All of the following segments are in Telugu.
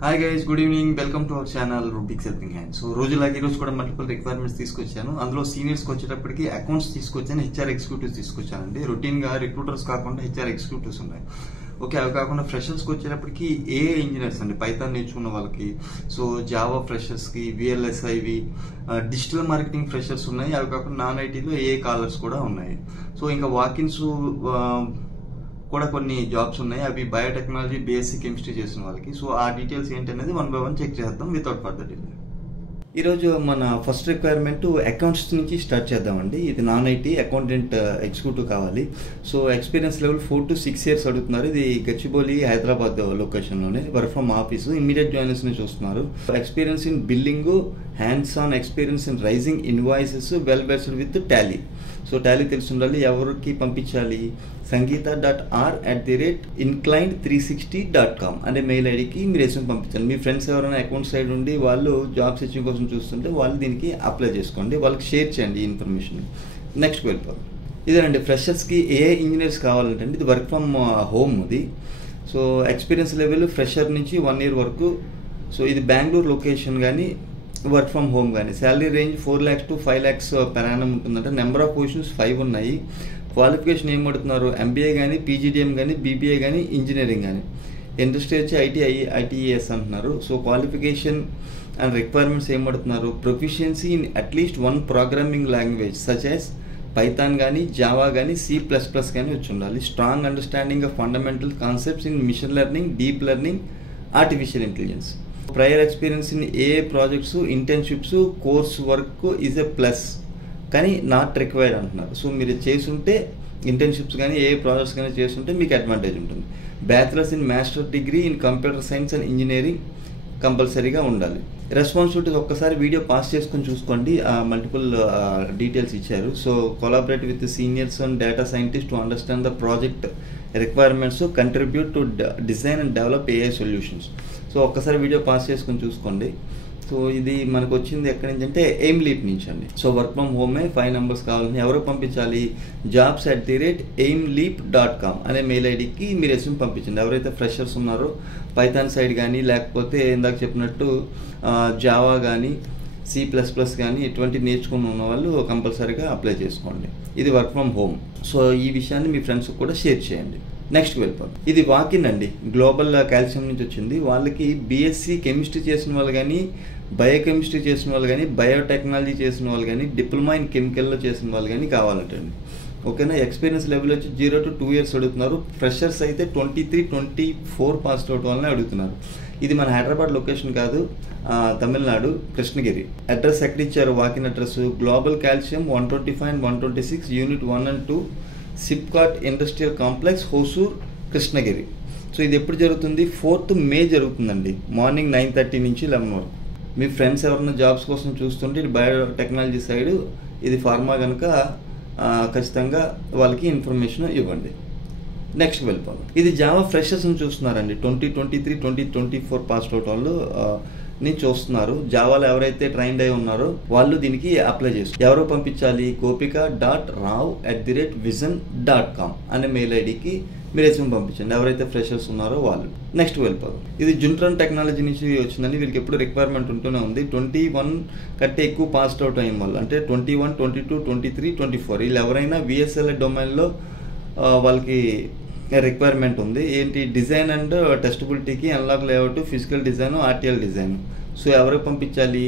Hi guys, good evening. Welcome to our channel Rubik's helping hand. So రోజులాగే ఈరోజు కూడా మల్టిపుల్ రిక్వైర్మెంట్స్ తీసుకొచ్చాను. అందులో సీనియర్స్కి వచ్చేటప్పటికి అకౌంట్స్ తీసుకొచ్చాను, హెచ్ఆర్ ఎగ్జిక్యూటివ్స్ తీసుకొచ్చానండి. రొటీన్గా రిక్రూటర్స్ కాకుండా హెచ్ఆర్ ఎగ్జిక్యూటివ్స్ ఉన్నాయి. ఓకే, అవి కాకుండా ఫ్రెషర్స్కి వచ్చేటప్పటికి ఏఐ ఇంజనీర్స్ అండి, పైథాన్ నేర్చుకున్న వాళ్ళకి. సో జావా ఫ్రెషర్స్కి, విఎల్ఎస్ఐవి, డిజిటల్ మార్కెటింగ్ ఫ్రెషర్స్ ఉన్నాయి. అవి కాకుండా నాన్ ఐటీలో ఏఐ కాలర్స్ కూడా ఉన్నాయి. సో ఇంకా వాకిన్స్ కూడా కొన్ని జాబ్స్ ఉన్నాయి. అవి బయోటెక్నాలజీ, బీఎస్సీ కెమిస్ట్రీ చేసిన వాళ్ళకి. సో ఆ డీటెయిల్స్ ఏంటనేది వన్ బై వన్ చెక్ చేద్దాం వితౌట్ ఫర్దర్ డిలే. ఈరోజు మన ఫస్ట్ రిక్వైర్మెంట్ అకౌంట్స్ నుంచి స్టార్ట్ చేద్దామండి. ఇది నాన్ ఐటీ అకౌంటెంట్ ఎగ్జిక్యూటివ్ కావాలి. So experience level 4 to 6 years అడుగుతున్నారు. ఇది గచ్చిబౌలి, హైదరాబాద్ లొకేషన్లోనే, వర్క్ ఫ్రమ్ ఆఫీసు, ఇమ్మీడియట్ జాయినర్స్ని చూస్తున్నారు. Experience in billing, hands on experience in raising invoices, well versed with Tally. So Tally తెలిసి ఉండాలి. ఎవరికి పంపించాలి? sangeeta.r@inclined360.com అనే మెయిల్ ఐడికి మీరు రెస్యూమ్ పంపించాలి. మీ ఫ్రెండ్స్ ఎవరైనా అకౌంట్ సైడ్ ఉండి వాళ్ళు జాబ్ సెర్చింగ్ కోసం చూస్తుంటే వాళ్ళు దీనికి అప్లై చేసుకోండి, వాళ్ళకి షేర్ చేయండి ఈ ఇన్ఫర్మేషన్. నెక్స్ట్కి వెళ్ళిపోదాం. ఇదేనండి, ఫ్రెషర్స్కి ఏఐ ఇంజనీర్స్ కావాలంటే ఇది వర్క్ ఫ్రమ్ హోమ్. ఇది సో ఎక్స్పీరియన్స్ లెవెల్ ఫ్రెషర్ నుంచి 1 year వరకు. సో ఇది బెంగళూరు లొకేషన్ కానీ వర్క్ ఫ్రమ్ హోమ్ కానీ. Salary range 4 lakhs to 5 lakhs per annum ఉంటుందంటే. నెంబర్ ఆఫ్ పొజిషన్స్ 5 ఉన్నాయి. క్వాలిఫికేషన్ ఏం పడుతున్నారు? ఎంబీఏ కానీ, పీజీడీఎం కానీ, బీబీఏ కానీ, ఇంజనీరింగ్ కానీ. ఇండస్ట్రీ వచ్చి ఐటీఎస్ అంటున్నారు. సో క్వాలిఫికేషన్ అండ్ రిక్వైర్మెంట్స్ ఏం పడుతున్నారు? Proficiency in at least 1 programming language such as Python కానీ, జావా కానీ, C++ కానీ వచ్చి ఉండాలి. Strong understanding of fundamental concepts in mission learning, deep learning, artificial intelligence. Prior experience in AI projects, internships, course work is a plus కానీ నాట్ రిక్వైర్డ్ అంటున్నారు. సో మీరు చేసుంటే ఇంటర్న్షిప్స్ కానీ ఏఐ ప్రాజెక్ట్స్ కానీ చేస్తుంటే మీకు అడ్వాంటేజ్ ఉంటుంది. Bachelors in master degree in computer science and engineering కంపల్సరీగా ఉండాలి. రెస్పాన్సిబిలిటీస్ ఒక్కసారి వీడియో పాస్ చేసుకొని చూసుకోండి, మల్టిపుల్ డీటెయిల్స్ ఇచ్చారు. So collaborate with seniors and data scientist to understand the project requirements, contribute to design and develop AI solutions. So ఒక్కసారి వీడియో పాస్ చేసుకొని చూసుకోండి. సో ఇది మనకు వచ్చింది ఎక్కడి నుంచి అంటే ఎయిమ్ లీప్ నుంచి అండి. సో వర్క్ ఫ్రమ్ హోమే 5 numbers కావాలని ఎవరు పంపించాలి? jobs@aimleap.com అనే మెయిల్ ఐడికి మీరు రెస్యూమ్ పంపించండి. ఎవరైతే ఫ్రెషర్స్ ఉన్నారో పైథాన్ సైడ్ కానీ, లేకపోతే ఇందాక చెప్పినట్టు జావా కానీ, C++ కానీ ఇటువంటి నేర్చుకుని ఉన్న వాళ్ళు కంపల్సరీగా అప్లై చేసుకోండి. ఇది వర్క్ ఫ్రమ్ హోమ్. సో ఈ విషయాన్ని మీ ఫ్రెండ్స్కి కూడా షేర్ చేయండి. నెక్స్ట్కి వెళ్ళిపోతాం. ఇది వాకిన్ అండి, గ్లోబల్ కాల్షియం నుంచి వచ్చింది. వాళ్ళకి బీఎస్సీ కెమిస్ట్రీ చేసిన వాళ్ళు కానీ, బయోకెమిస్ట్రీ చేసిన వాళ్ళు కానీ, బయోటెక్నాలజీ చేసిన వాళ్ళు కానీ, డిప్లొమా ఇన్ కెమికల్లో చేసిన వాళ్ళు కానీ కావాలంటండి. ఓకేనా? ఎక్స్పీరియన్స్ లెవెల్ వచ్చి 0 to 2 years అడుగుతున్నారు. ఫ్రెషర్స్ అయితే 23-24 పాస్డ్ అవుట్ వాళ్ళనే అడుగుతున్నారు. ఇది మన హైదరాబాద్ లొకేషన్ కాదు, తమిళనాడు, కృష్ణగిరి. అడ్రస్ ఎక్కడ ఇచ్చారు? Walk in address global calcium 125 and 126 Unit 1 and 2 SIPCOT industrial complex, Hosur, Krishnagiri. So ఇది ఎప్పుడు జరుగుతుంది? 4th May జరుగుతుందండి, మార్నింగ్ 9:30 నుంచి 11 వరకు. మీ ఫ్రెండ్స్ ఎవరైనా జాబ్స్ కోసం చూస్తుంటే ఇది బయోటెక్నాలజీ సైడ్, ఇది ఫార్మా కనుక ఖచ్చితంగా వాళ్ళకి ఇన్ఫర్మేషన్ ఇవ్వండి. నెక్స్ట్ వెళ్ళిపోదాం. ఇది జావా ఫ్రెషర్స్ని చూస్తున్నారండి. 2023-2024 పాస్డ్ అవుట్ వాళ్ళు నుంచి చూస్తున్నారు. జావాలో ఎవరైతే ట్రైన్డ్ అయి ఉన్నారో వాళ్ళు దీనికి అప్లై చేస్తారు. ఎవరో పంపించాలి? gopika.rao@vision.com అనే మెయిల్ ఐడికి మీరు రెస్యూమ్ పంపించండి, ఎవరైతే ఫ్రెషర్స్ ఉన్నారో వాళ్ళు. నెక్స్ట్ వెళ్ళిపోదాం. ఇది జుంట్రన్ టెక్నాలజీ నుంచి వచ్చిందని. వీళ్ళకి ఎప్పుడు రిక్వైర్మెంట్ ఉంటూనే ఉంది. 21 కంటే ఎక్కువ పాస్డ్ అవుట్ అయిన వాళ్ళు, అంటే 21, 22, 23, 24 వీళ్ళు ఎవరైనా VSLA డొమైన్లో వాళ్ళకి రిక్వైర్మెంట్ ఉంది. ఏంటి? డిజైన్ అండ్ టెస్టబిలిటీకి, analog layout, physical design, RTL design. So ఎవరికి పంపించాలి?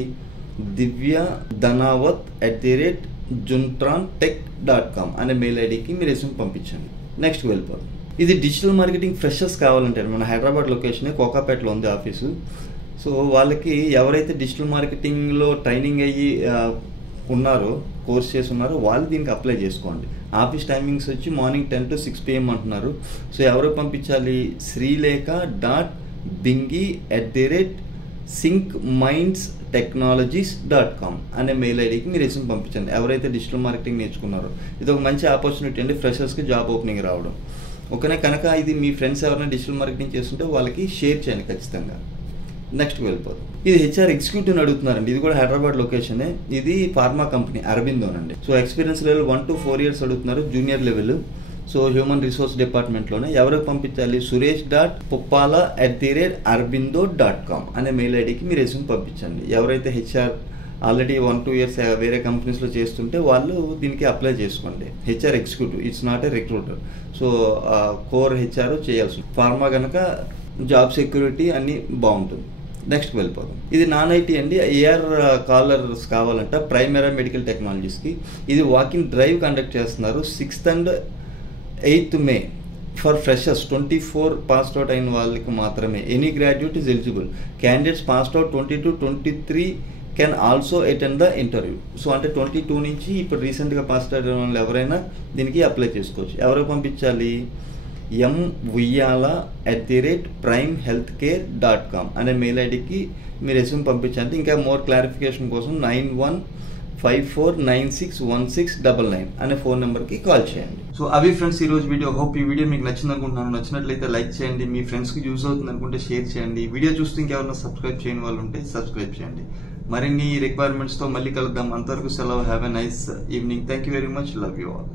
divyadhanawat@juntrantech.com అనే మెయిల్ ఐడికి మీరు రెస్యూమ్ పంపించండి. నెక్స్ట్ వెళ్ళిపోదాం. ఇది డిజిటల్ మార్కెటింగ్ ఫ్రెషర్స్ కావాలంటే మన హైదరాబాద్ లొకేషన్, కోకాపేటలో ఉంది ఆఫీసు. సో వాళ్ళకి ఎవరైతే డిజిటల్ మార్కెటింగ్లో ట్రైనింగ్ అయ్యి ఉన్నారో, కోర్స్ చేసి ఉన్నారో వాళ్ళు దీనికి అప్లై చేసుకోండి. ఆఫీస్ టైమింగ్స్ వచ్చి మార్నింగ్ 10 to 6 PM అంటున్నారు. సో ఎవరు పంపించాలి? srilekha.bingi@syncmindstechnologies.com అనే మెయిల్ ఐడికి మీరు రెస్యూమ్ పంపించండి, ఎవరైతే డిజిటల్ మార్కెటింగ్ నేర్చుకున్నారో. ఇది ఒక మంచి ఆపర్చునిటీ అండి, ఫ్రెషర్స్కి జాబ్ ఓపెనింగ్ రావడం. ఓకేనా? కనుక ఇది మీ ఫ్రెండ్స్ ఎవరైనా డిజిటల్ మార్కెటింగ్ చేస్తుంటే వాళ్ళకి షేర్ చేయండి ఖచ్చితంగా. నెక్స్ట్ వెళ్ళిపోదాం. ఇది హెచ్ఆర్ ఎగ్జిక్యూటివ్ అడుగుతున్నారండి. ఇది కూడా హైదరాబాద్ లొకేషనే. ఇది ఫార్మా కంపెనీ, అరబిందోనండి. So experience level 1 to 4 years అడుగుతున్నారు, junior level. So human resource డిపార్ట్మెంట్లోనే ఎవరికి పంపించాలి? suresh.poppala@arbindo.com అనే మెయిల్ ఐడికి మీ రెజ్యూమ్ పంపించండి. ఎవరైతే హెచ్ఆర్ ఆల్రెడీ 1-2 ఇయర్స్ వేరే కంపెనీస్లో చేస్తుంటే వాళ్ళు దీనికి అప్లై చేసుకోండి. HR executive, it's not a recruiter. So core HR చేయాల్సి. ఫార్మా కనుక జాబ్ సెక్యూరిటీ అన్నీ బాగుంటుంది. నెక్స్ట్కి వెళ్ళిపోదాం. ఇది నాన్ ఐటీ అండి. ఏఆర్ కాలర్స్ కావాలంట ప్రైమరీ మెడికల్ టెక్నాలజీస్కి. ఇది వాకింగ్ డ్రైవ్ కండక్ట్ చేస్తున్నారు 6th and 8th May for freshers. 24 passed out అయిన వాళ్ళకి మాత్రమే. Any graduate is eligible. Candidates passed out 22-23 can also attend the interview. So అంటే 22 నుంచి ఇప్పుడు రీసెంట్గా పాస్డ్ అయిన వాళ్ళు ఎవరైనా దీనికి అప్లై చేసుకోవచ్చు. ఎవరికి పంపించాలి? m.vuyala@primehealthcare.com అనే మెయిల్ ఐడికి మీ రెజ్యూమ్ పంపించండి. ఇంకా మోర్ క్లారిఫికేషన్ కోసం 9154961699 అనే ఫోన్ నెంబర్కి కాల్ చేయండి. సో అవి ఫ్రెండ్స్ ఈరోజు వీడియో. హోప్ ఈ వీడియో మీకు నచ్చింది అనుకుంటున్నాను. నచ్చినట్లయితే లైక్ చేయండి. మీ ఫ్రెండ్స్కి యూజ్ అవుతుంది అనుకుంటే షేర్ చేయండి. వీడియో చూస్తూ ఇంకెవరైనా సబ్స్క్రైబ్ చేయని వాళ్ళు ఉంటే సబ్స్క్రైబ్ చేయండి. మరిన్ని రిక్వైర్మెంట్స్తో మళ్ళీ కలుద్దాం. అంతవరకు సెలవు. Have a nice evening. Thank you very much. Love you all.